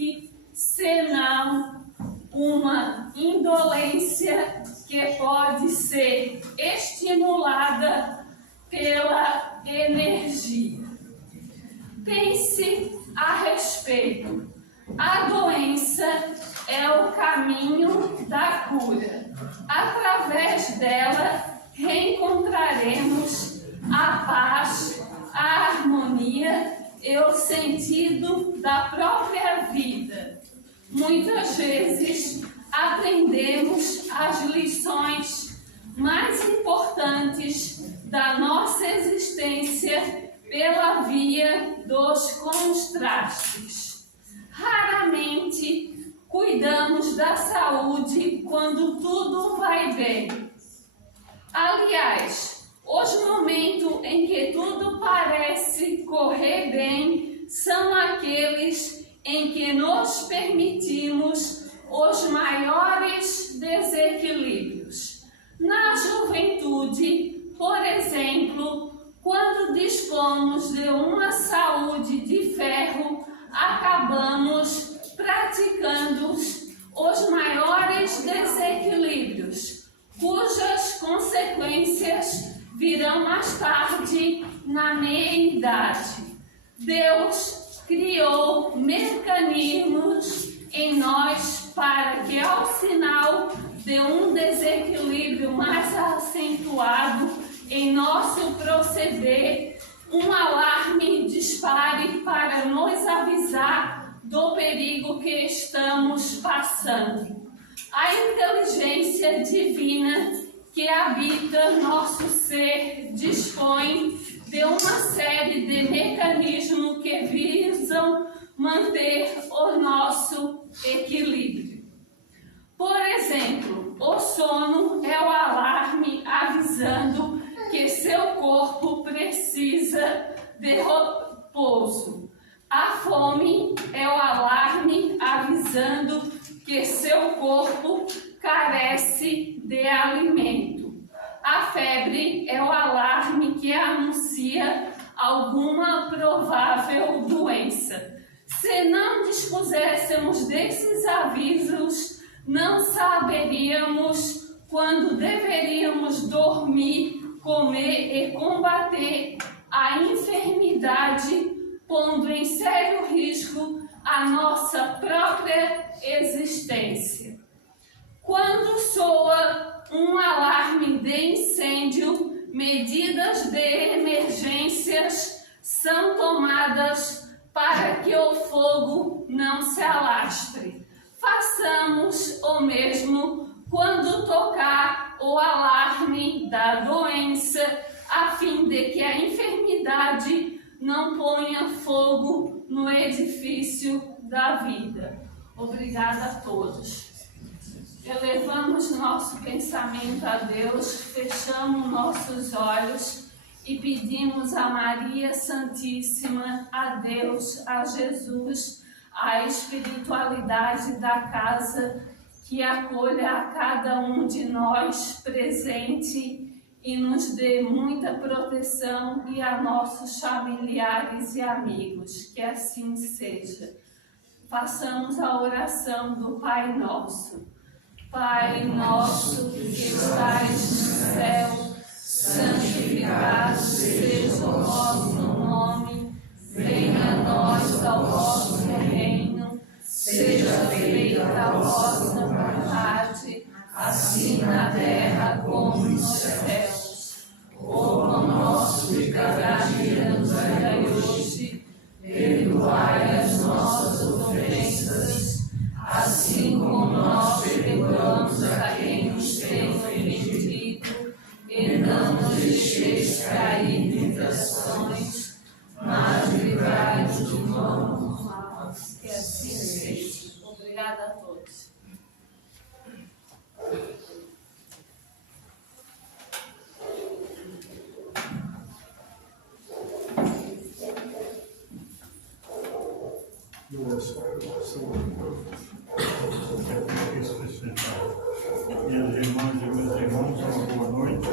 signifique senão uma indolência que pode ser estimulada pela energia. Pense a respeito. A doença é o caminho da cura. Através dela, reencontraremos a paz, a harmonia e o sentido da própria vida. Muitas vezes, aprendemos as lições mais importantes da nossa existência pela via dos contrastes. Raramente cuidamos da saúde quando tudo vai bem. Aliás, os momentos em que tudo parece correr bem são aqueles em que nos permitimos os maiores desequilíbrios. Na juventude, por exemplo, quando dispomos de uma saúde de ferro, acabamos praticando os maiores desequilíbrios, cujas consequências virão mais tarde na meia-idade. Deus criou mecanismos em nós para que, ao sinal de um desequilíbrio mais acentuado em nosso proceder, um alarme dispare para nos avisar do perigo que estamos passando. A inteligência divina que habita nosso ser dispõe de uma série de mecanismos que visam manter o nosso equilíbrio. Por exemplo, o sono é o alarme avisando que seu corpo precisa de repouso. A fome é o alarme avisando que seu corpo carece de alimento. A febre é o alarme que anuncia alguma provável doença. Se não dispuséssemos desses avisos, não saberíamos quando deveríamos dormir, comer e combater a enfermidade, pondo em sério risco a nossa própria existência. Quando soa um alarme de incêndio, medidas de emergências são tomadas para que o fogo não se alastre. Façamos o mesmo quando tocar o alarme da doença, a fim de que a enfermidade não ponha fogo no edifício da vida. Obrigada a todos. Elevamos nosso pensamento a Deus, fechamos nossos olhos e pedimos a Maria Santíssima, a Deus, a Jesus, a espiritualidade da casa, que acolha a cada um de nós presente e nos dê muita proteção, e a nossos familiares e amigos. Que assim seja. Façamos a oração do Pai Nosso. Pai nosso que estais no céu, santificado seja o vosso nome, venha a nós ao vosso reino, seja feita a vossa vontade, assim na terra como nos céus. O pão nosso de cada dia nos dai hoje, perdoai as nossas ofensas, assim como nós perdoamos a quem nos tem ofendido, e não nos deixeis cair em tentações, mas livrai-nos do mal. Que assim seja. Obrigada a todos. Minhas irmãs e meus irmãos, uma boa noite.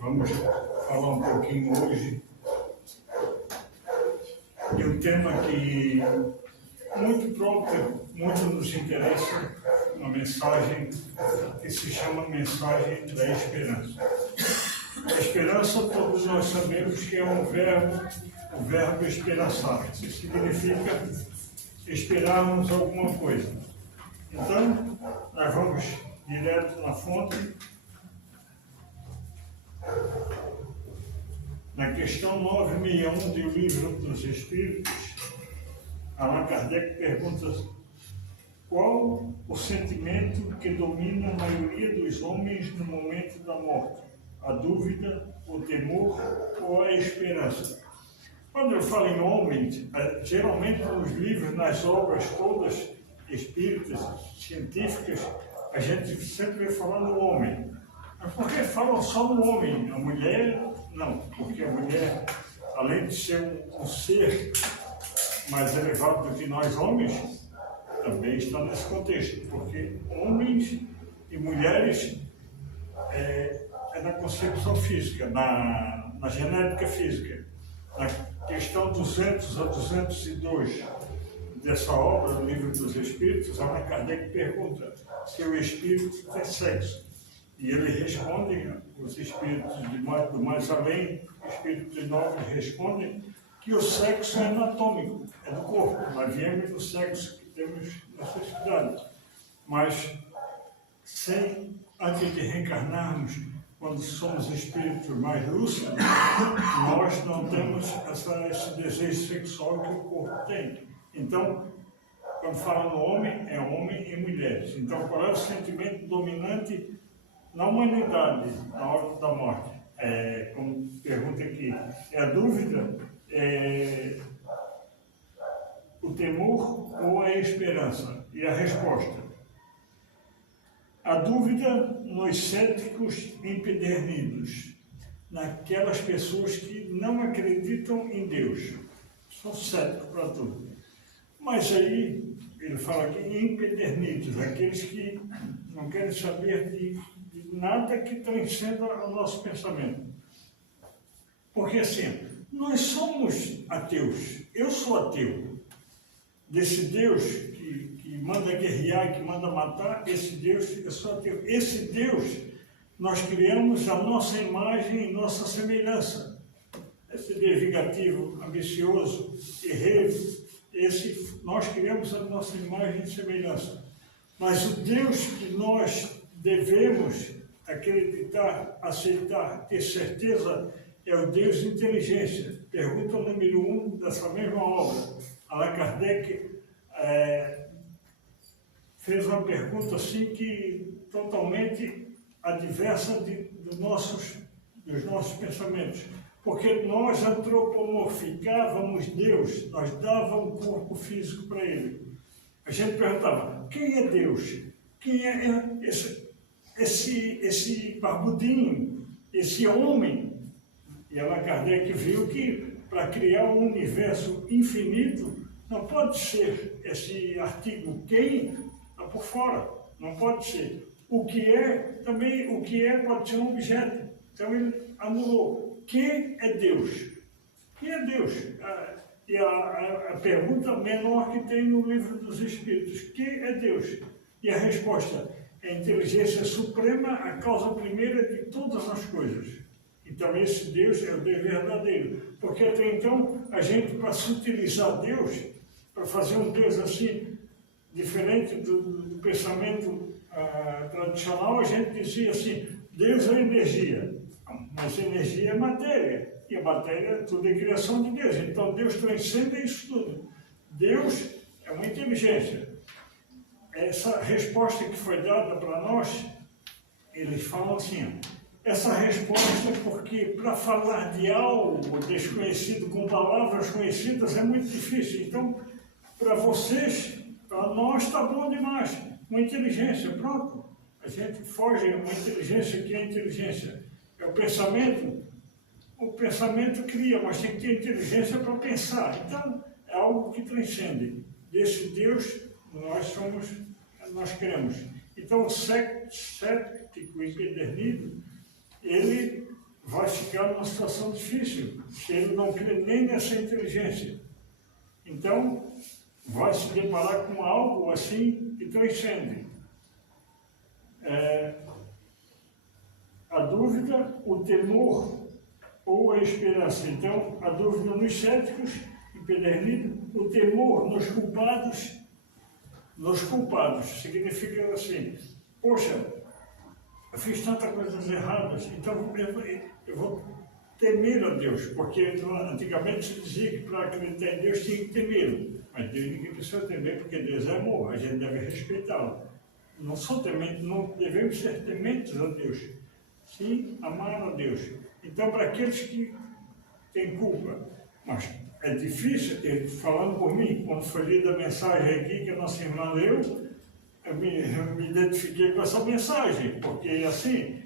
Vamos falar um pouquinho hoje e um tema que muito nos interessa, uma mensagem que se chama mensagem da esperança. A esperança, todos nós sabemos que é o verbo esperançar, que significa esperarmos alguma coisa. Então, nós vamos direto na fonte. Na questão 961 do Livro dos Espíritos, Allan Kardec pergunta qual o sentimento que domina a maioria dos homens no momento da morte? A dúvida, o temor ou a esperança? Quando eu falo em homens, geralmente nos livros, nas obras todas espíritas, científicas, a gente sempre vai falar no homem. Mas por que falam só no homem? A mulher, não, porque a mulher, além de ser um ser mais elevado do que nós homens, também está nesse contexto, porque homens e mulheres é na concepção física, na genética física. Na questão 200 a 202 dessa obra, o Livro dos Espíritos, Allan Kardec pergunta se o espírito tem sexo. E ele responde, os espíritos do mais além, os espíritos novos respondem que o sexo é anatômico, é do corpo. Nós viemos do sexo que temos necessidade. Mas, antes de reencarnarmos, quando somos espíritos mais lúcidos, nós não temos esse desejo sexual que o corpo tem. Então, quando fala no homem, é homem e mulheres. Então, qual é o sentimento dominante na humanidade, na hora da morte? Como pergunta aqui, é a dúvida, o temor ou a esperança? E a resposta: a dúvida nos céticos empedernidos, naquelas pessoas que não acreditam em Deus, são céticos para tudo. Mas aí, ele fala aqui, empedernidos, aqueles que não querem saber de nada que transcenda o nosso pensamento. Porque assim, nós somos ateus, eu sou ateu. Desse Deus que manda guerrear, que manda matar, esse Deus, eu sou ateu. Esse Deus, nós criamos a nossa imagem e nossa semelhança. Esse Deus vingativo, ambicioso, guerreiro, nós criamos a nossa imagem e semelhança. Mas o Deus que nós devemos acreditar, aceitar, ter certeza, é o Deus de inteligência. Pergunta número 1 dessa mesma obra. Allan Kardec fez uma pergunta assim que totalmente adversa dos nossos pensamentos. Porque nós antropomorficávamos Deus, nós dávamos um corpo físico para Ele. A gente perguntava, quem é Deus? Quem é esse barbudinho, esse homem? E Allan Kardec viu que para criar um universo infinito, não pode ser esse artigo quem está por fora, não pode ser. O que é pode ser um objeto. Então ele anulou. Quem é Deus? Quem é Deus? E a pergunta menor que tem no Livro dos Espíritos, quem é Deus? E a resposta é a inteligência suprema, a causa primeira de todas as coisas. Então esse Deus é o Deus verdadeiro. Porque até então, a gente, para sutilizar Deus, para fazer um Deus assim, diferente do pensamento tradicional, a gente dizia assim, Deus é energia. Mas energia é matéria, e a matéria tudo é criação de Deus. Então Deus transcende isso tudo. Deus é uma inteligência. Essa resposta que foi dada para nós, eles falam assim, essa resposta é porque para falar de algo desconhecido com palavras conhecidas é muito difícil. Então, para vocês, para nós está bom demais. Uma inteligência, pronto. A gente foge a uma inteligência que é inteligência. É o pensamento. O pensamento cria, mas tem que ter inteligência para pensar. Então, é algo que transcende. Desse Deus, nós queremos. Então, o cético empedernido, ele vai ficar numa situação difícil, se ele não crê nem nessa inteligência. Então, vai se deparar com algo assim que transcende. A dúvida, o temor ou a esperança. Então, a dúvida nos céticos, empedernidos, o temor nos culpados. Nos culpados significa assim: poxa, eu fiz tantas coisas erradas, então eu vou temer a Deus, porque antigamente se dizia que para acreditar em Deus tinha que ter medo, mas Deus ninguém precisa temer, porque Deus é amor, a gente deve respeitá-lo. Não sou temente, não devemos ser tementes a Deus, sim amar a Deus. Então, para aqueles que têm culpa, mas é difícil, falando por mim, quando foi lida a mensagem aqui que a nossa irmã leu, eu me identifiquei com essa mensagem, porque assim,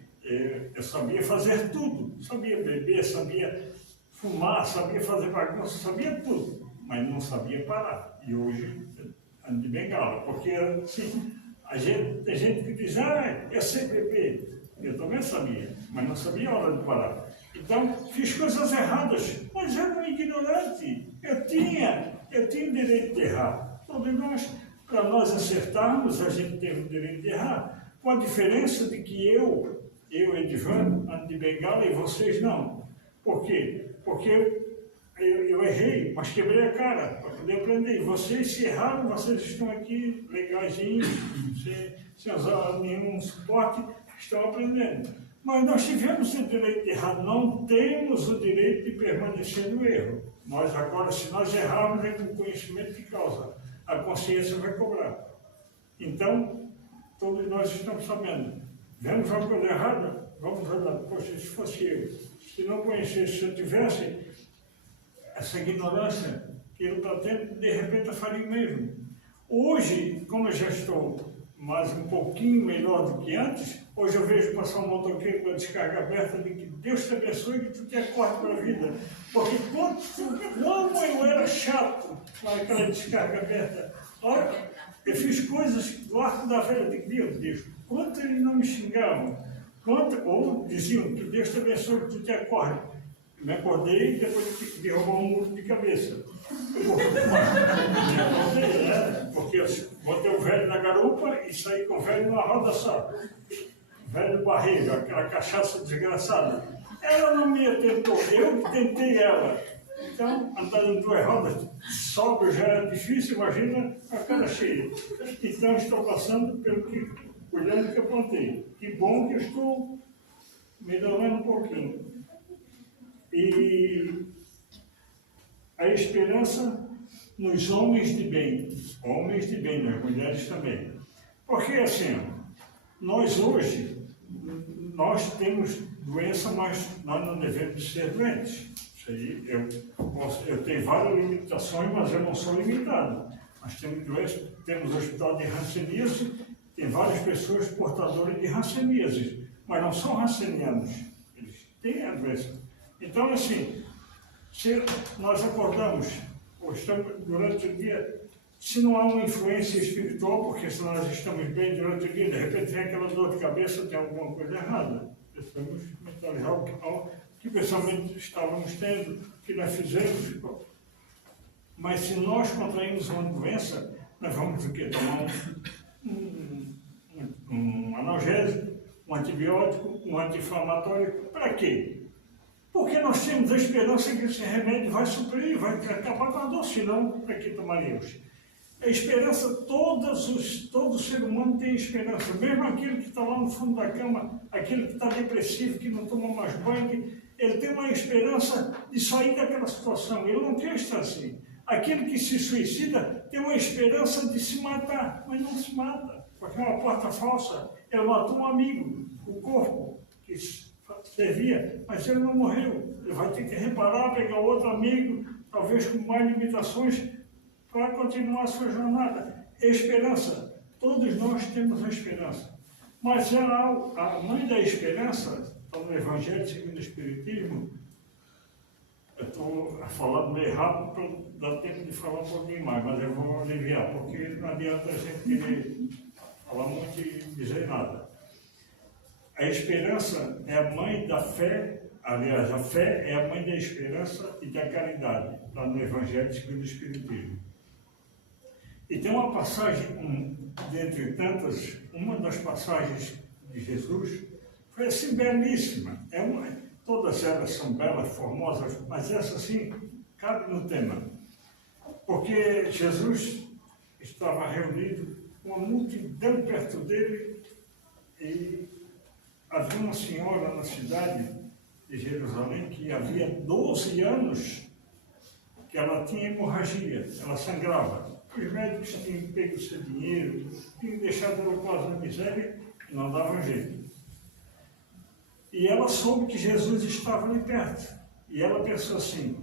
eu sabia fazer tudo, sabia beber, sabia fumar, sabia fazer bagunça, sabia tudo, mas não sabia parar. E hoje ando de bengala, porque assim, tem gente que diz, eu sei beber. Eu também sabia, mas não sabia a hora de parar. Então, fiz coisas erradas, mas era um ignorante. Eu tinha direito de errar. Todos nós, para nós acertarmos, a gente tem o direito de errar. Com a diferença de que eu Edivan, ando de bengala e vocês não. Por quê? Porque eu errei, mas quebrei a cara para poder aprender. E vocês, se erraram, vocês estão aqui legaisinhos, sem usar nenhum suporte, estão aprendendo. Mas nós tivemos o direito de errar, não temos o direito de permanecer no erro. Nós agora, se nós errarmos, é com conhecimento de causa. A consciência vai cobrar. Então, todos nós estamos sabendo. Vemos uma coisa errada, vamos olhar, poxa, se fosse eu, se não conhecesse, se eu tivesse essa ignorância que ele está tendo, de repente eu faria o mesmo. Hoje, como eu já estou mais um pouquinho melhor do que antes, hoje eu vejo passar um motoqueiro com a descarga aberta de que Deus te abençoe e que tu te acorde para a vida. Porque como eu era chato com aquela descarga aberta, olha, eu fiz coisas do arco da velha, de meu Deus, quanto eles não me xingavam, ou diziam que Deus te abençoe que tu te acorde. Eu me acordei e depois tive que derrubar um muro de cabeça. Porque eu botei o velho na garupa e saí com o velho numa roda só. Velho barriga, aquela cachaça desgraçada. Ela não me tentou, eu que tentei ela. Então, andar em duas rodas, sóbrio já era difícil, imagina a cara cheia. Então, estou passando pelo que, olhando que eu plantei. Que bom que eu estou melhorando um pouquinho. E a esperança nos homens de bem, nas mulheres também. Porque assim, nós hoje, nós temos doença, mas nós não devemos ser doentes. Isso aí, eu tenho várias limitações, mas eu não sou limitado. Nós temos doença, temos hospital de hanseníase, tem várias pessoas portadoras de hanseníase, mas não são hansenianos, eles têm a doença. Então, assim, se nós acordamos, ou estamos durante o dia, se não há uma influência espiritual, porque se nós estamos bem durante o dia, de repente vem aquela dor de cabeça, tem alguma coisa errada. Precisamos mentalizar o que pensamento estávamos tendo, o que nós fizemos. Mas se nós contraímos uma doença, nós vamos o quê? Tomar um analgésico, um antibiótico, um anti-inflamatório. Para quê? Porque nós temos a esperança que esse remédio vai suprir, vai acabar com a dor, senão para que tomaríamos? A esperança, todo ser humano tem esperança, mesmo aquele que está lá no fundo da cama, aquele que está depressivo, que não toma mais banho, ele tem uma esperança de sair daquela situação, ele não quer estar assim. Aquele que se suicida tem uma esperança de se matar, mas não se mata, porque é uma porta falsa, ele matou um amigo, o corpo, que servia, mas ele não morreu. Ele vai ter que reparar, pegar outro amigo, talvez com mais limitações, para continuar a sua jornada. Esperança. Todos nós temos a esperança. Mas a mãe da esperança, está no Evangelho segundo o Espiritismo, eu estou falando meio rápido para dar tempo de falar um pouquinho mais, mas eu vou aliviar, porque não adianta a gente querer falar muito e dizer nada. A esperança é a mãe da fé aliás, a fé é a mãe da esperança e da caridade, está no Evangelho segundo o Espiritismo. E tem uma passagem, dentre tantas, uma das passagens de Jesus foi assim belíssima. Todas elas são belas, formosas, mas essa sim cabe no tema. Porque Jesus estava reunido com uma multidão perto dele e havia uma senhora na cidade de Jerusalém que havia 12 anos que ela tinha hemorragia, ela sangrava. Os médicos tinham pego seu dinheiro, tinham deixado ela quase na miséria e não davam jeito. E ela soube que Jesus estava ali perto. E ela pensou assim,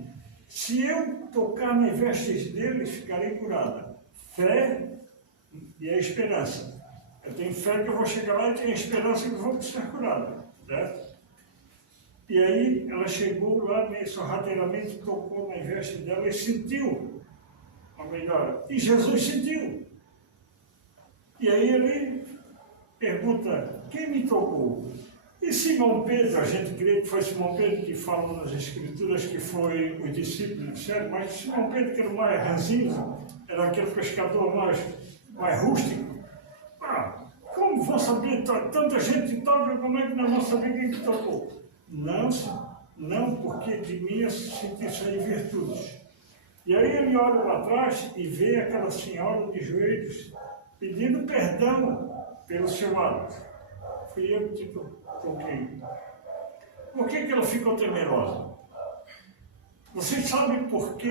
se eu tocar nas vestes dele, ficarei curada. Fé e a esperança. Eu tenho fé que eu vou chegar lá e tenho a esperança que eu vou ser curada. Certo? E aí ela chegou lá, sorrateiramente, tocou nas vestes dela e sentiu a melhora. E Jesus sentiu. E aí ele pergunta, quem me tocou? E Simão Pedro, a gente crê que foi Simão Pedro que fala nas Escrituras que foi o discípulo de Sério, mas Simão Pedro, que era o mais ranzinho, era aquele pescador mais rústico. Como vão saber? Tanta gente toca, como é que nós vamos saber quem que tocou? Não, porque de mim eu senti sair virtudes. E aí ele olha para trás e vê aquela senhora de joelhos pedindo perdão pelo seu hábito. Fui eu que toquei. Por que ela ficou temerosa? Vocês sabem por que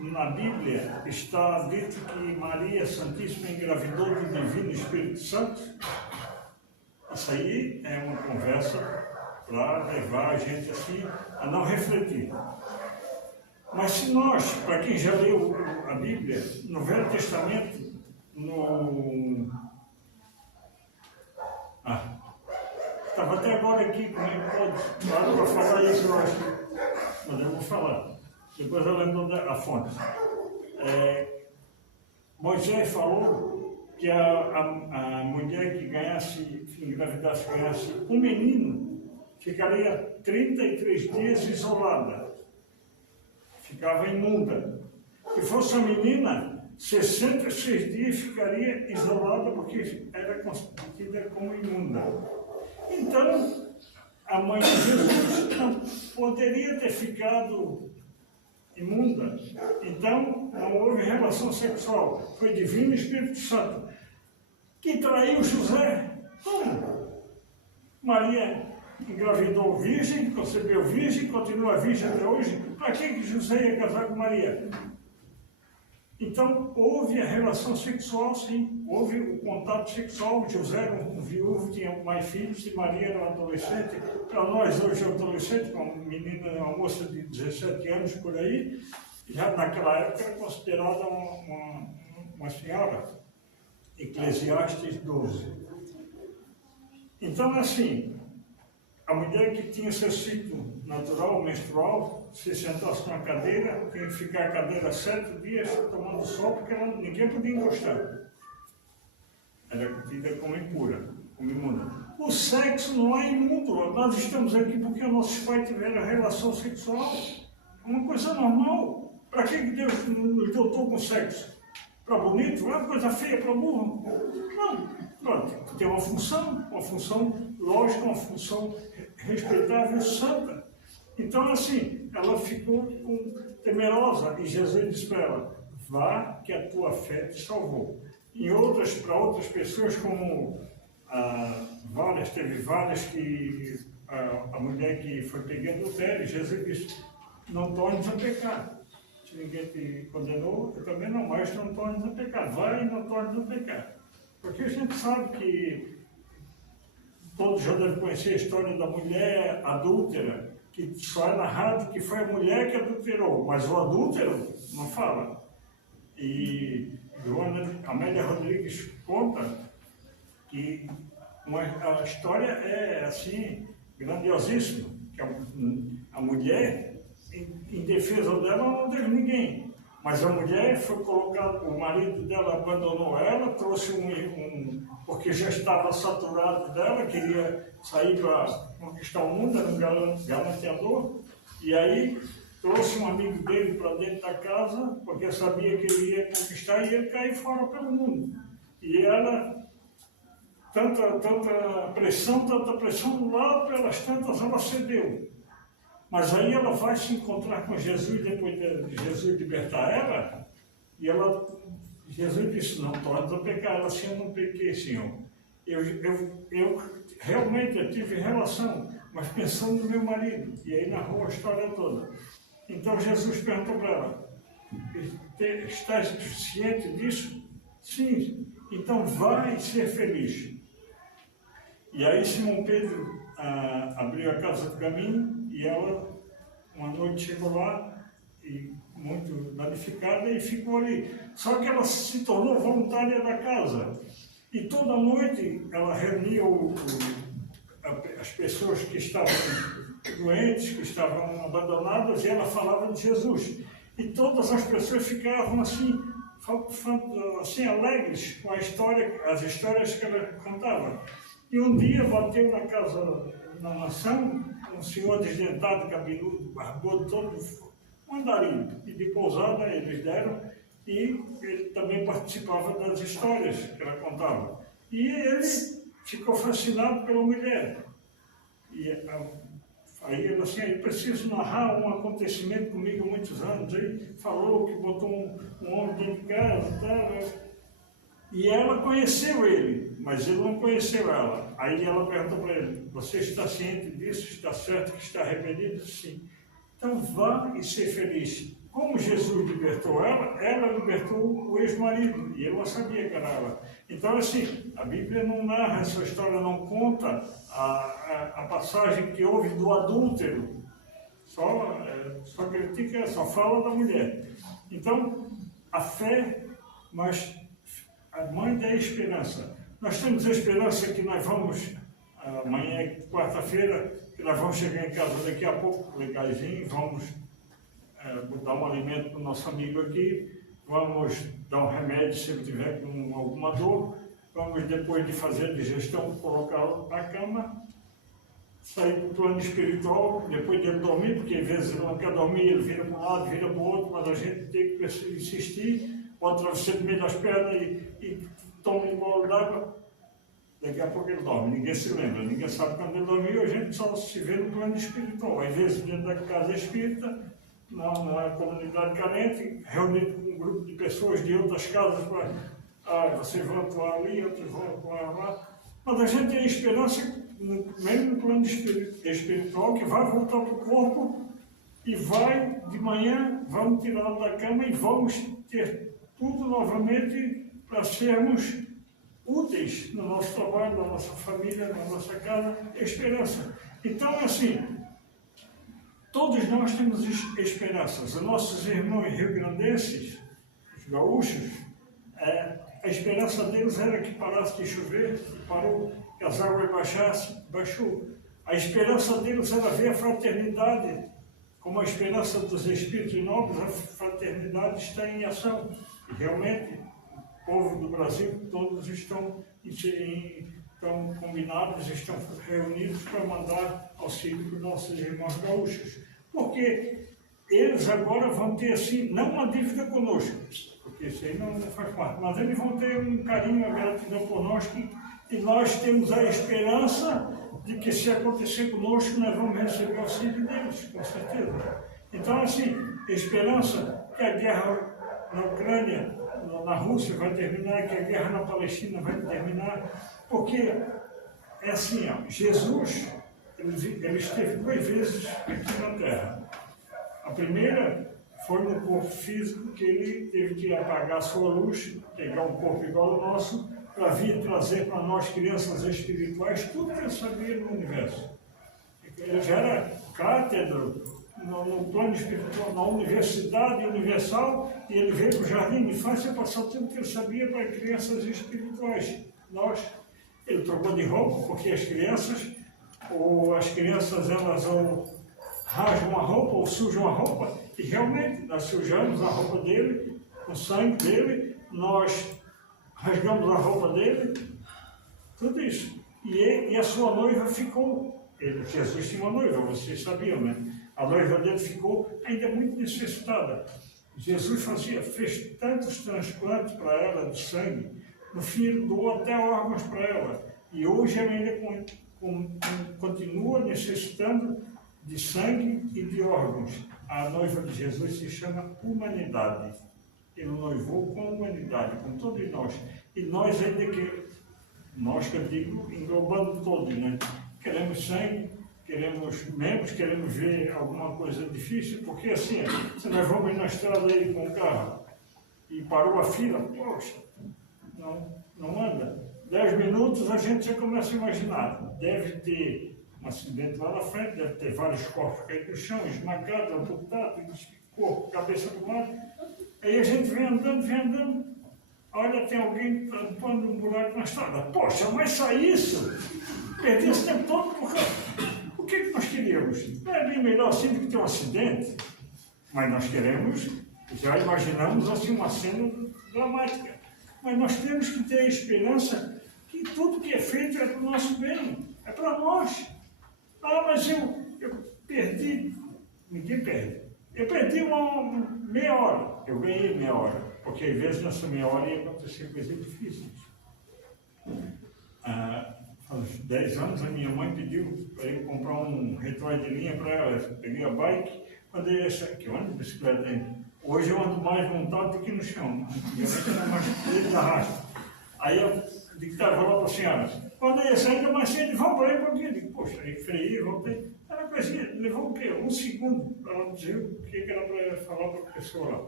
na Bíblia está dito que Maria Santíssima engravidou do Divino Espírito Santo? Isso aí é uma conversa para levar a gente assim a não refletir. Mas se nós, para quem já leu a Bíblia, no Velho Testamento, estava até agora aqui, como é que pode? Claro, para falar isso, eu acho. Mas eu vou falar. Depois eu lembro da fonte. Moisés falou que a mulher que engravidasse, ganhasse um menino, ficaria 33 dias isolada. Ficava imunda. Se fosse uma menina, 66 dias ficaria isolada porque era constituída como imunda. Então, a mãe de Jesus não poderia ter ficado imunda. Então, não houve relação sexual. Foi Divino Espírito Santo que traiu José. Maria engravidou virgem, concebeu virgem, continua virgem até hoje. Para que José ia casar com Maria? Então, houve a relação sexual, sim. Houve o contato sexual. José era um viúvo, tinha mais filhos, e Maria era uma adolescente. Para nós, hoje, adolescente, uma menina, uma moça de 17 anos por aí, já naquela época era considerada uma senhora. Eclesiastes 12. Então, assim, a mulher que tinha seu ciclo natural, menstrual, se sentasse numa cadeira, tinha que ficar a cadeira 7 dias tomando sol, porque ninguém podia encostar. Era tida como impura, como imunda. O sexo não é imundo. Nós estamos aqui porque nossos pais tiveram relação sexual. É uma coisa normal. Para que Deus nos dotou com sexo? Para bonito? É uma coisa feia para burro? Não. Pronto. Tem uma função lógica, uma função respeitável, santa. Então, assim, ela ficou temerosa e Jesus disse para ela, vá que a tua fé te salvou. Para outras pessoas, como teve várias que a mulher que foi pegando adultério, Jesus disse, não tornes a pecar. Se ninguém te condenou, eu também não, mas não tornes a pecar. Vai e não tornes a pecar. Porque a gente sabe que todos já devem conhecer a história da mulher adúltera, que só é narrado que foi a mulher que adulterou, mas o adúltero não fala. E Amélia Rodrigues conta que a história é assim, grandiosíssima, que a mulher, em defesa dela, não teve ninguém, Mas a mulher foi colocada, o marido dela abandonou ela, trouxe porque já estava saturado dela, queria sair para conquistar o mundo, era um galanteador, e aí trouxe um amigo dele para dentro da casa, porque sabia que ele ia conquistar e ia cair fora pelo mundo. E ela, tanta pressão lá pelas tantas, ela cedeu. Mas aí ela vai se encontrar com Jesus, depois de Jesus libertar ela, e Jesus disse, não, torna a pecar. Ela assim, eu não pequei, Senhor. Eu realmente tive relação, mas pensando no meu marido. E aí narrou a história toda. Então Jesus perguntou para ela, estás ciente disso? Sim, então vai ser feliz. E aí Simão Pedro abriu a casa do caminho, e ela, uma noite, chegou lá, e muito danificada, e ficou ali. Só que ela se tornou voluntária da casa. E toda noite ela reunia as pessoas que estavam doentes, que estavam abandonadas, e ela falava de Jesus. E todas as pessoas ficavam assim alegres com as histórias que ela contava. E um dia bateu na casa, na mansão, um senhor desdentado, cabeludo, barbudo, todo um andarilho. E de pousada eles deram, e ele também participava das histórias que ela contava. E ele ficou fascinado pela mulher. E aí ele assim, ele precisa narrar um acontecimento comigo há muitos anos. Aí falou que botou um homem dentro de casa e tal. E ela conheceu ele, mas ele não conheceu ela. Aí ela perguntou para ele, você está ciente disso? Está certo que está arrependido? Sim. Então vá e ser feliz. Como Jesus libertou ela libertou o ex-marido, e ele não sabia que era ela. Então, assim, a Bíblia não narra essa história, não conta a passagem que houve do adúltero. Só critica, só fala da mulher. Então, a fé, mas a mãe da esperança. Nós temos a esperança que nós vamos, amanhã é quarta-feira, que nós vamos chegar em casa daqui a pouco, legalzinho, vamos dar um alimento para o nosso amigo aqui, vamos dar um remédio se ele tiver com alguma dor, vamos, depois de fazer a digestão, colocá-lo na cama, sair para o plano espiritual, depois de ele dormir, porque às vezes ele não quer dormir, ele vira para um lado, vira para o outro, mas a gente tem que insistir, bota o travesseiro no meio das pernas e toma um gole d'água, daqui a pouco ele dorme, ninguém se lembra, ninguém sabe quando ele dormiu, a gente só se vê no plano espiritual. Às vezes dentro da casa espírita, na comunidade carente, reunido com um grupo de pessoas de outras casas, vocês vão atuar ali, outros vão atuar lá, mas a gente tem esperança, mesmo no plano espiritual, que vai voltar para o corpo e vai, de manhã, vamos tirá-lo da cama e vamos ter tudo novamente para sermos úteis no nosso trabalho, na nossa família, na nossa casa, esperança. Então, assim, todos nós temos esperanças. Os nossos irmãos rio-grandenses, os gaúchos, a esperança deles era que parasse de chover, parou, que as águas baixou. A esperança deles era ver a fraternidade, como a esperança dos espíritos nobres, a fraternidade está em ação. E realmente, o povo do Brasil, todos estão combinados, estão reunidos para mandar auxílio para os nossos irmãos gaúchos. Porque eles agora vão ter, assim, não uma dívida conosco, porque isso aí não faz parte, mas eles vão ter um carinho, uma gratidão por nós, e nós temos a esperança de que, se acontecer conosco, nós vamos receber o auxílio deles, com certeza. Então, assim, a esperança que a guerra na Ucrânia, na Rússia vai terminar, que a guerra na Palestina vai terminar, porque é assim, ó, Jesus, ele esteve 2 vezes aqui na Terra. A primeira foi no corpo físico, que ele teve que apagar a sua luz, pegar um corpo igual ao nosso, para vir trazer para nós, crianças espirituais, tudo que ele sabia no universo. Ele já era cátedra no plano espiritual, na Universidade Universal, e ele veio para o Jardim de Infância passar tudo que ele sabia para crianças espirituais. Ele trocou de roupa, porque as crianças elas rasga uma roupa ou suja uma roupa, e realmente nós sujamos a roupa dele, com o sangue dele, nós rasgamos a roupa dele, tudo isso. E a sua noiva ficou, Jesus tinha uma noiva, vocês sabiam, né? A noiva dele ficou ainda muito necessitada. Jesus fez tantos transplantes para ela de sangue, no fim ele doou até órgãos para ela. E hoje ela ainda continua necessitando de sangue e de órgãos. A noiva de Jesus se chama humanidade. Ele noivou com a humanidade, com todos nós. E nós ainda nós que eu digo, englobando todos, né? Queremos sangue, queremos membros, queremos ver alguma coisa difícil, porque assim, se nós vamos na estrada aí com o carro e parou a fila, poxa, não anda. 10 minutos a gente já começa a imaginar, deve ter um acidente lá na frente, deve ter vários corpos caídos no chão, esmagados, amputados, corpo, cabeça do lado. Aí a gente vem andando, olha, tem alguém tampando um buraco na estrada. Poxa, mas só isso? Perdi esse tempo todo porque... O que nós queríamos? Não é bem melhor assim do que ter um acidente, mas nós queremos, já imaginamos assim uma cena dramática. Mas nós temos que ter a esperança que tudo que é feito é para o nosso bem, é para nós. Ah, mas eu perdi. Ninguém perde. Eu perdi uma meia hora. Eu ganhei meia hora, porque às vezes nessa meia hora ia acontecer coisas difíceis. Há uns 10 anos a minha mãe pediu para eu comprar um retroio de linha para ela. Eu peguei a bike, andei que eu ando de bicicleta ainda. Hoje eu ando mais montado do que no chão. Antigamente era mais dedo da rasta. Aí eu dictava lá para a senhora, quando eu ia sair mais cedo, vamos para aí para aqui. Eu digo, poxa, aí freiei, voltei. Era coisinha, levou o quê? 1 segundo para ela dizer o que era para falar para a pessoa lá.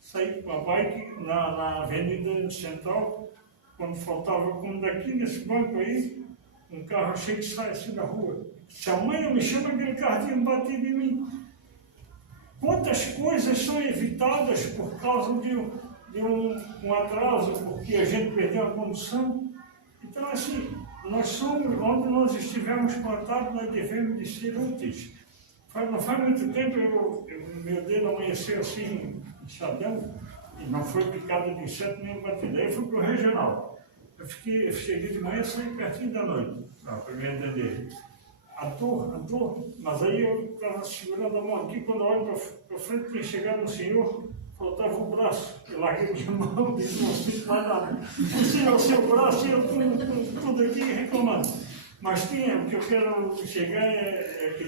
Saí com a bike na Avenida Central, quando faltava, como daqui nesse banco aí, um carro cheio que sai assim da rua. Se a mãe não me chama, aquele carro tinha batido em mim. Quantas coisas são evitadas por causa de um atraso, porque a gente perdeu a condução? Então, assim, nós somos, onde nós estivermos plantados, nós devemos de ser úteis. Não faz muito tempo, meu dedo amanheceu assim, inchadão, e não foi picada de inseto nem batida. Aí eu fui para o regional. Eu cheguei de manhã e saí pertinho da noite, para me entender. A dor, mas aí eu estava segurando a mão aqui, quando eu olho para frente, tinha chegado um senhor, faltava o braço. Eu larguei minha mão, disse, não sinto mais nada. O seu braço, eu com tudo aqui reclamando. Mas tinha, o que eu quero chegar é que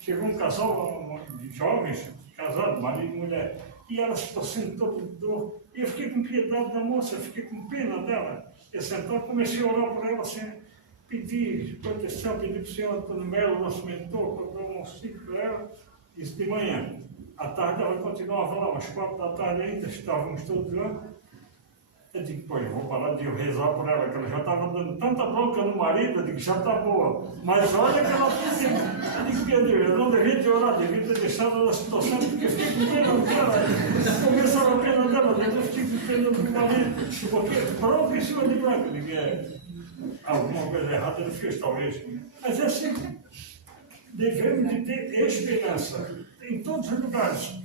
chegou um casal de jovens, casados, marido e mulher, e ela se torcendo toda de dor. E eu fiquei com piedade da moça, fiquei com pena dela. Eu sentado, comecei a orar por ela assim, pedi proteção, pedi para o senhor Antônio Melo, nosso mentor, comprou um auxílio para ela, isso de manhã. À tarde ela continuava lá, às 4 da tarde ainda, estávamos todos lá. Eu digo, pô, eu vou parar de rezar por ela, que ela já estava dando tanta bronca no marido, eu digo, já está boa. Mas olha que ela fica. Eu digo, Pedro, eu não devia ter orado, devia ter deixado ela se torcendo, porque eu fiquei com pena dela. Começava a pena dela, depois fiquei com pena do marido, porque branco em cima de branco. Eu digo, alguma coisa errada ele fez, talvez. Mas é assim, devemos de ter esperança em todos os lugares.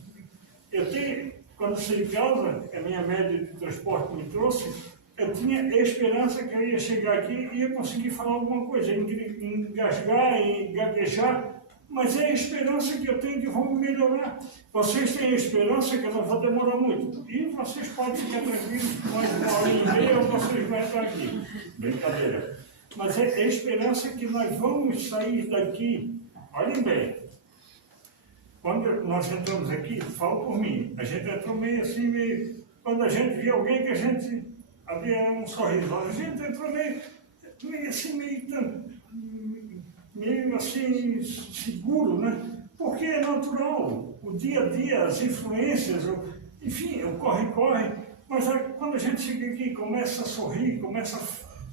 Eu tenho. Quando saí de casa, a minha média de transporte me trouxe, eu tinha a esperança que eu ia chegar aqui e ia conseguir falar alguma coisa, engasgar e gaguejar, mas é a esperança que eu tenho que vamos melhorar. Vocês têm a esperança que eu não vou demorar muito, e vocês podem ficar tranquilos, mais 1h30 vocês vão estar aqui. Brincadeira. Mas é a esperança que nós vamos sair daqui, olhem bem. Quando nós entramos aqui, falo por mim, a gente entrou meio assim, quando a gente via alguém que a gente havia um sorriso, a gente entrou meio assim, meio assim, seguro, né? Porque é natural, o dia a dia, as influências, enfim, o corre-corre, mas quando a gente chega aqui, começa a sorrir, começa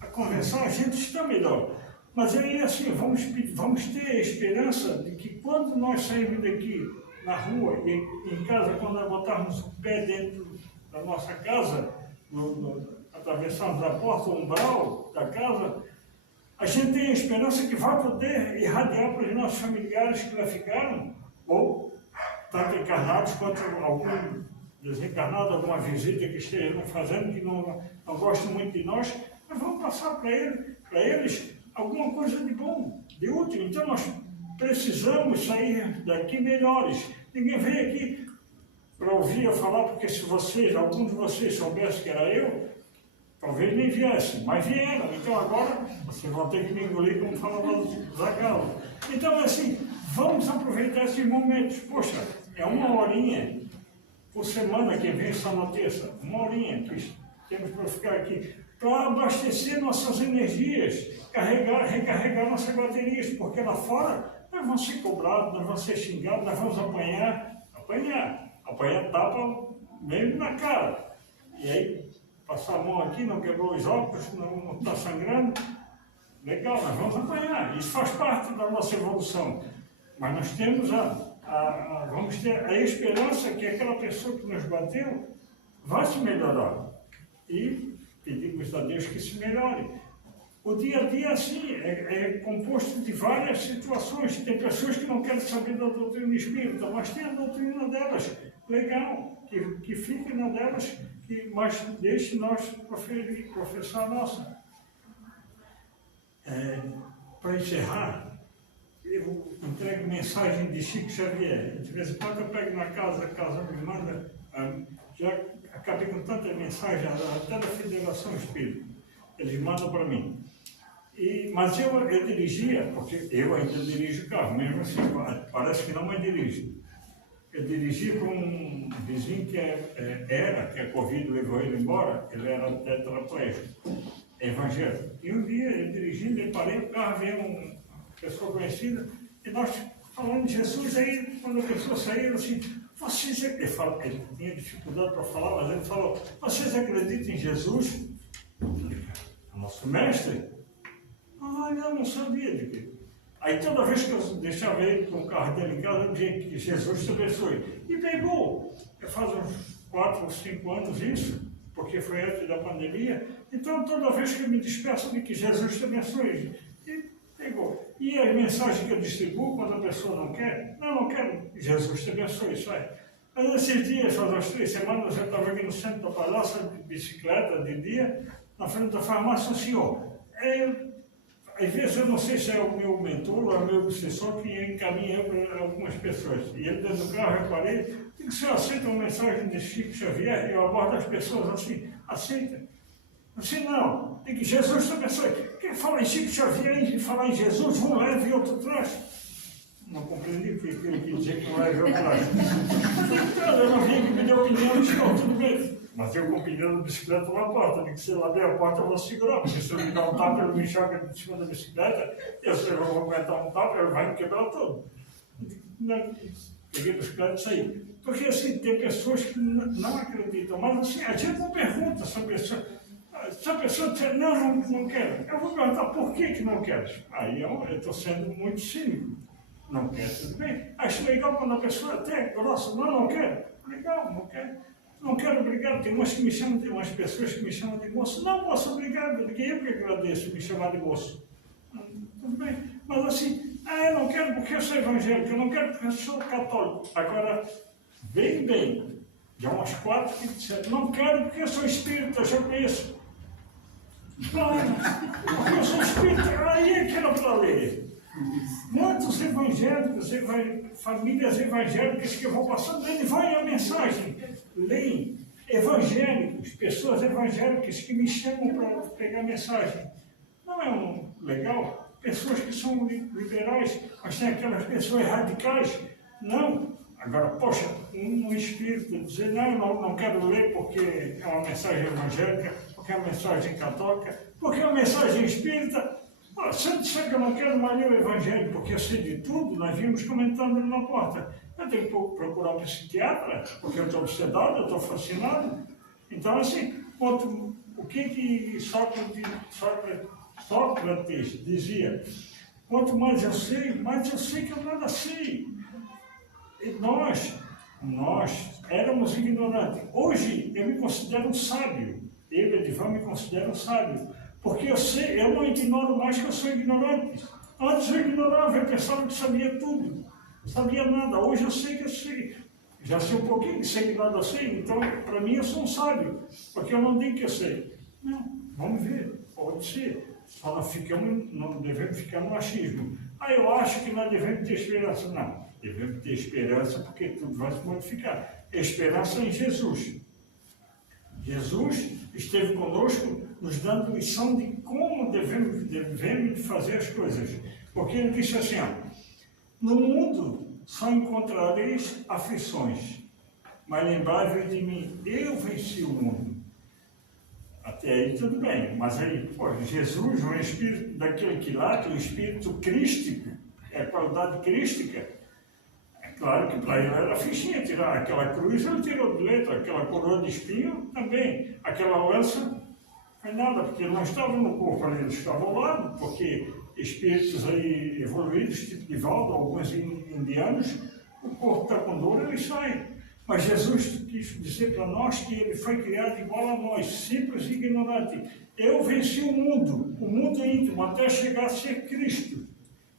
a conversar, a gente está melhor. Mas aí, assim, vamos ter a esperança de que quando nós sairmos daqui na rua e em casa, quando nós botarmos o pé dentro da nossa casa, atravessarmos a porta, o umbral da casa, A gente tem a esperança que vai poder irradiar para os nossos familiares que lá ficaram, ou tanto encarnados quanto algum desencarnado, alguma visita que estejam fazendo, que não gostam muito de nós, nós vamos passar para eles alguma coisa de bom, de útil. Então nós precisamos sair daqui melhores. Ninguém veio aqui para ouvir eu falar, porque se algum de vocês soubesse que era eu, talvez nem viessem, mas vieram. Então agora vocês vão ter que me engolir, como falava o Zagalo. Então assim, vamos aproveitar esses momentos. Poxa, é uma horinha por semana que vem só na terça, uma horinha que temos para ficar aqui, para abastecer nossas energias, recarregar nossas baterias, porque lá fora nós vamos ser cobrados, nós vamos ser xingados, nós vamos apanhar tapa mesmo na cara. E aí, passar a mão aqui, não quebrou os óculos, não está sangrando, legal, nós vamos apanhar, isso faz parte da nossa evolução. Mas nós temos vamos ter a esperança que aquela pessoa que nos bateu vai se melhorar. E pedimos a Deus que se melhore. O dia a dia, assim, é composto de várias situações. Tem pessoas que não querem saber da doutrina espírita, mas tem a doutrina delas. Legal, que fiquem na delas, mas deixe nós professar a nossa. Para encerrar, eu entrego mensagem de Chico Xavier. De vez em quando eu pego na casa, a casa me manda, já acabei com tanta mensagem, até da Federação Espírita, eles mandam para mim. Mas eu dirigia, porque eu ainda dirijo o carro, mesmo assim, parece que não, mas dirijo. Eu dirigia com um vizinho que que a Covid levou ele embora, ele era tetraplégico, evangélico. E um dia, eu dirigindo, eu parei o carro, veio uma pessoa conhecida, e nós falando de Jesus, aí quando a pessoa saiu, assim, ele tinha dificuldade para falar, mas ele falou, vocês acreditam em Jesus? O nosso mestre? Eu não sabia de quê. Aí toda vez que eu deixava ele com o carro dele em casa, eu dizia que Jesus te abençoe. E pegou. Faz uns 4 ou 5 anos isso, porque foi antes da pandemia. Então toda vez que eu me despeço de que Jesus te abençoe, e pegou. E as mensagens que eu distribuo quando a pessoa não quer, não quero, Jesus te abençoe, sai. Mas esses dias, faz umas 3 semanas, eu estava aqui no centro da Palhoça, de bicicleta, de dia, na frente da farmácia, o senhor, às vezes eu não sei se é o meu mentor ou é o meu obsessor que encaminha para algumas pessoas. E ele dentro do carro, eu parei, digo, se eu aceito uma mensagem de Chico Xavier, eu abordo as pessoas assim, aceita? Assim, não, tem que Jesus te abençoe. Quem fala em Chico Xavier e falar em Jesus, um leve e outro traz. Não compreendi porque ele quis dizer que um leve e outro traz. Eu não vim que me deu opinião, estou tudo bem. Mas eu com o pneu da bicicleta na porta, que se eu abrir a porta eu vou segurar, porque se eu me dar um tapa, ele me joga de cima da bicicleta, se eu vou aguentar um tapa, ele vai me quebrar todo. Peguei a bicicleta e saí. Porque assim, tem pessoas que não acreditam, mas assim, a gente não pergunta se a pessoa disser, não quero. Eu vou perguntar, por que não queres? Aí eu estou sendo muito cínico. Não quero, tudo bem. Acho legal quando a pessoa até grossa, não quero. Legal, não quero. Não quero, obrigado. Tem umas pessoas que me chamam de moço. Não, moço, obrigado. Eu que agradeço me chamar de moço. Tudo bem. Mas assim, eu não quero porque eu sou evangélico, eu não quero porque eu sou católico. Agora, bem, já umas 4 que disseram, não quero porque eu sou espírita, eu já conheço. Porque eu sou espírita, aí é que era para ler. Muitos evangélicos, famílias evangélicas que vão passando, ele vai a mensagem, leem, evangélicos, pessoas evangélicas que me chamam para pegar mensagem. Não é legal? Pessoas que são liberais, mas tem aquelas pessoas radicais. Não. Agora, poxa, um espírito dizer, não quero ler porque é uma mensagem evangélica, porque é uma mensagem católica, porque é uma mensagem espírita. Se eu disser que eu não quero mais ler o Evangelho, porque eu sei de tudo, nós vimos comentando ali na porta. Eu tenho que procurar um psiquiatra, porque eu estou obsedado, eu estou fascinado. Então, assim, o que Sócrates dizia? Quanto mais eu sei que eu nada sei. E nós éramos ignorantes. Hoje, eu me considero um sábio. Eu, Edivan, me considero um sábio. Porque eu não ignoro mais que eu sou ignorante. Antes eu ignorava, eu pensava que sabia tudo. Não sabia nada. Hoje eu sei que eu sei. Já sei um pouquinho, sei que nada sei. Então, para mim, eu sou um sábio. Porque eu não digo que eu sei. Não, vamos ver. Pode ser. Só não devemos ficar no achismo. Eu acho que nós devemos ter esperança. Não, devemos ter esperança porque tudo vai se modificar. Esperança em Jesus. Jesus esteve conosco, nos dando lição de como devemos fazer as coisas. Porque ele disse assim, no mundo só encontrareis aflições, mas lembrai-vos de mim, eu venci o mundo. Até aí tudo bem, mas aí, Jesus, o Espírito daquele que late, o Espírito crístico, a qualidade crística, é claro que para ele era fichinha tirar aquela cruz, ele tirou de letra, aquela coroa de espinho também, aquela lança, foi nada, porque ele não estava no corpo ali, ele estava ao lado, porque espíritos aí evoluídos, tipo de Valdo, alguns indianos, o corpo está com dor, ele sai. Mas Jesus quis dizer para nós que ele foi criado igual a nós, simples e ignorante. Eu venci o mundo íntimo, até chegar a ser Cristo.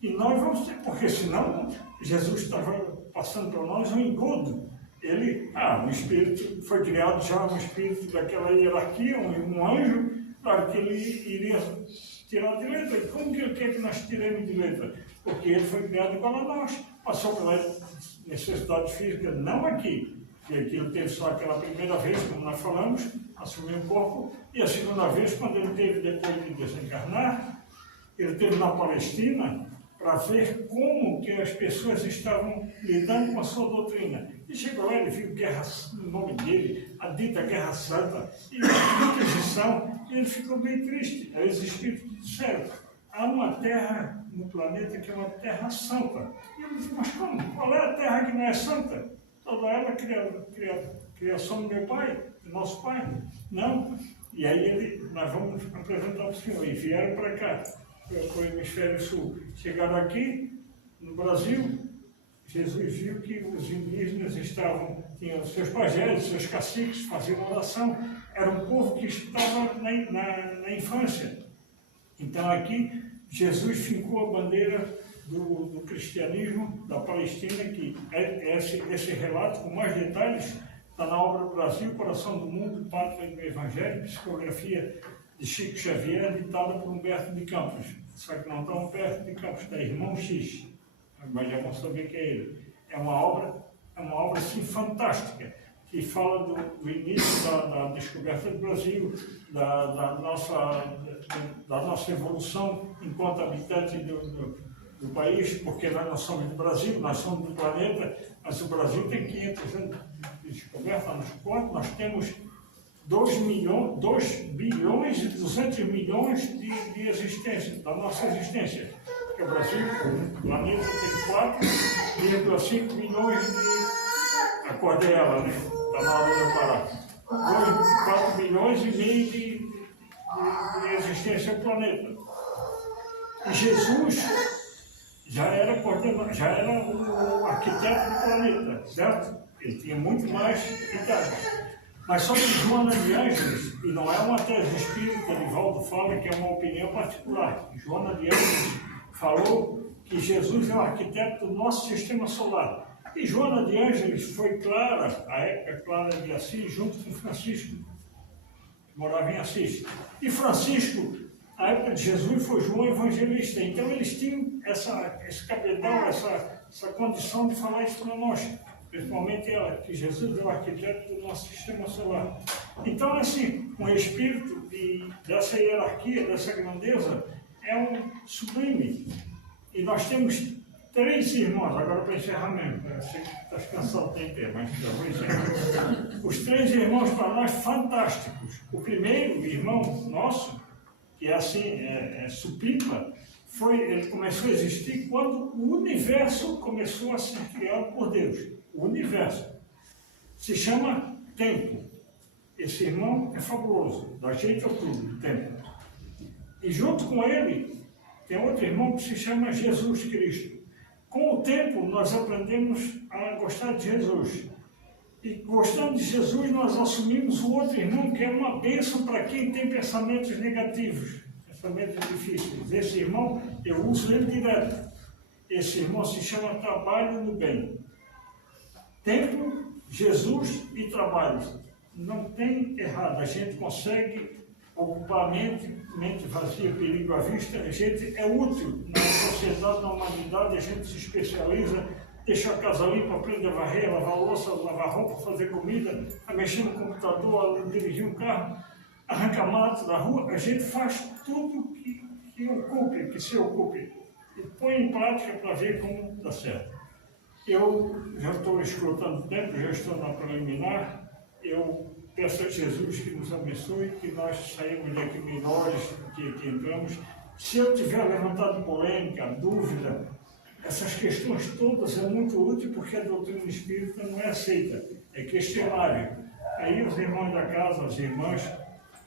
E nós vamos ter, porque senão Jesus estava passando para nós um engodo. Ele, o Espírito foi criado já, um Espírito daquela hierarquia, um anjo, claro que ele iria tirar de letra. E como que ele quer que nós tiremos de letra? Porque ele foi criado igual a nós. Passou pela necessidade física, não aqui, que ele teve só aquela primeira vez, como nós falamos, assumiu o corpo, e a segunda vez, quando ele teve, depois de desencarnar, ele teve na Palestina, para ver como que as pessoas estavam lidando com a sua doutrina. E chegou lá, ele viu guerra, no nome dele, a dita Guerra Santa, e a Inquisição, e ele ficou bem triste. Aí os espíritos disseram, há uma terra no planeta que é uma terra santa. E ele disse, mas como? Qual é a terra que não é santa? Toda ela criação do meu pai, do nosso pai. Não. E aí nós vamos apresentar para o senhor. E vieram para cá, para o hemisfério sul. Chegaram aqui, no Brasil, Jesus viu que os indígenas tinham seus pajés, seus caciques, faziam oração. Era um povo que estava na infância. Então aqui, Jesus fincou a bandeira do cristianismo da Palestina, que esse relato com mais detalhes está na obra Brasil, Coração do Mundo, Pátria do Evangelho, psicografia de Chico Xavier, ditada por Humberto de Campos. Só que não está Humberto de Campos, está Irmão X, mas já vão saber que é ele. É uma obra assim, fantástica, que fala do início da descoberta do Brasil, da nossa evolução enquanto habitante do país, porque nós não somos do Brasil, nós somos do planeta, mas o Brasil tem 500 anos de descoberta, nós temos 2 bilhões e 200 milhões de existência, da nossa existência. Porque o Brasil, o planeta, tem 4,5 milhões de... Acordei ela, né? Está na hora de eu parar. 4 milhões e meio de existência no planeta. E Jesus já era o arquiteto do planeta, certo? Ele tinha muito mais idade. Mas só que Joana de Ângeles, e não é uma tese espírita, Divaldo fala que é uma opinião particular. Joana de Ângeles falou que Jesus é o arquiteto do nosso sistema solar. E Joana de Ângeles foi Clara, a época Clara de Assis, junto com Francisco, que morava em Assis. E Francisco, a época de Jesus, foi João Evangelista. Então eles tinham esse capital, essa condição de falar isso para nós. Principalmente ela, que Jesus é o arquiteto do nosso sistema solar. Então, assim, um espírito dessa hierarquia, dessa grandeza, é um sublime. E nós temos 3 irmãos, agora para encerrar mesmo, eu sei que está cansado de tempo, mas já vou encerrar. Os 3 irmãos para nós fantásticos. O primeiro irmão nosso, que é assim, supimpa, ele começou a existir quando o universo começou a ser criado por Deus. O universo se chama tempo. Esse irmão é fabuloso, dá jeito a tudo, tempo. E junto com ele, tem outro irmão que se chama Jesus Cristo. Com o tempo, nós aprendemos a gostar de Jesus. E gostando de Jesus, nós assumimos o outro irmão, que é uma bênção para quem tem pensamentos negativos. justamente difíceis. Esse irmão, eu uso ele direto. Esse irmão se chama trabalho no bem. Tempo, Jesus e trabalho. Não tem errado, a gente consegue ocupar a mente vazia, perigo à vista, a gente é útil na sociedade, na humanidade, a gente se especializa, deixa a casa limpa, aprende a varrer, lavar a louça, lavar roupa, fazer comida, a mexer no computador, a dirigir um carro, arrancar mato da rua, a gente faz tudo que se ocupe e põe em prática para ver como dá certo. Eu já estou escrutando o tempo, já estou na preliminar, eu peço a Jesus que nos abençoe, que nós saímos daqui melhores do que aqui entramos. Se eu tiver levantado polêmica, dúvida, essas questões todas é muito útil porque a doutrina espírita não é aceita, é questionário. Aí os irmãos da casa, as irmãs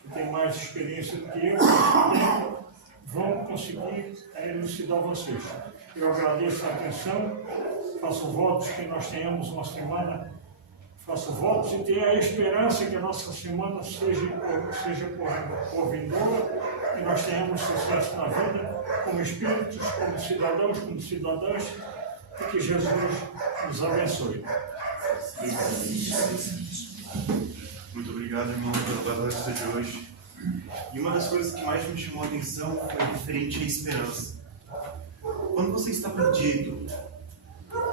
que têm mais experiência do que eu, vão conseguir elucidar vocês. Eu agradeço a atenção, faço votos que nós tenhamos uma semana, faço votos e tenho a esperança que a nossa semana seja por vindoura, que nós tenhamos sucesso na vida, como espíritos, como cidadãos, como cidadãs, e que Jesus nos abençoe. Muito obrigado, irmão, pela palestra de hoje. E uma das coisas que mais me chamou a atenção foi referente à esperança. Quando você está perdido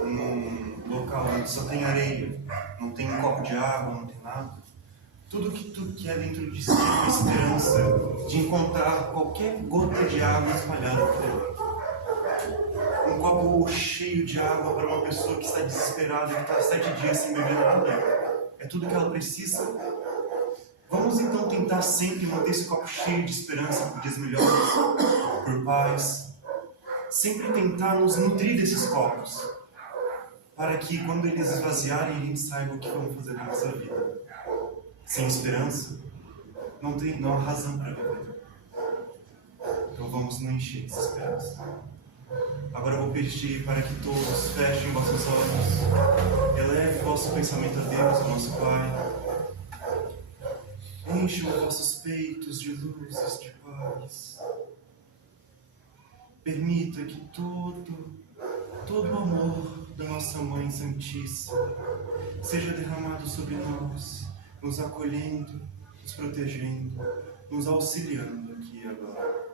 num local onde só tem areia, não tem um copo de água, não tem nada, tudo que tu quer dentro de si é a esperança de encontrar qualquer gota de água espalhada por aí. Um copo cheio de água para uma pessoa que está desesperada, que está 7 dias sem beber nada, é tudo que ela precisa. Vamos então tentar sempre manter esse copo cheio de esperança por dias melhores, por paz. Sempre tentar nos nutrir desses copos, para que quando eles esvaziarem, a gente saiba o que vamos fazer na nossa vida. Sem esperança, não há razão para viver. Então vamos nos encher dessa esperança. Agora eu vou pedir para que todos fechem vossos olhos, elevem vosso pensamento a Deus, ao nosso Pai. Encham vossos peitos de luzes de paz. Permita que todo o amor da nossa Mãe Santíssima seja derramado sobre nós, nos acolhendo, nos protegendo, nos auxiliando aqui e agora.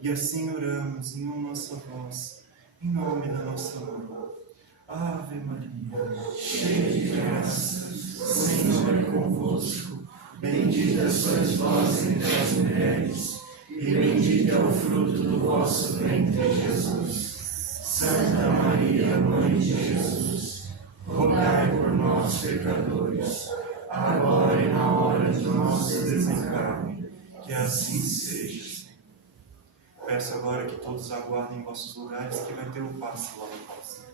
E assim oramos em uma nossa voz, em nome da nossa Mãe. Ave Maria, cheia de graça, o Senhor é convosco. Bendita sois vós entre as mulheres, e bendito é o fruto do vosso ventre, Jesus. Santa Maria, Mãe de Jesus, rogai por nós, pecadores, agora e na hora de nosso desencarne. Que assim seja. Peço agora que todos aguardem em vossos lugares, que vai ter o passe lá no próximo.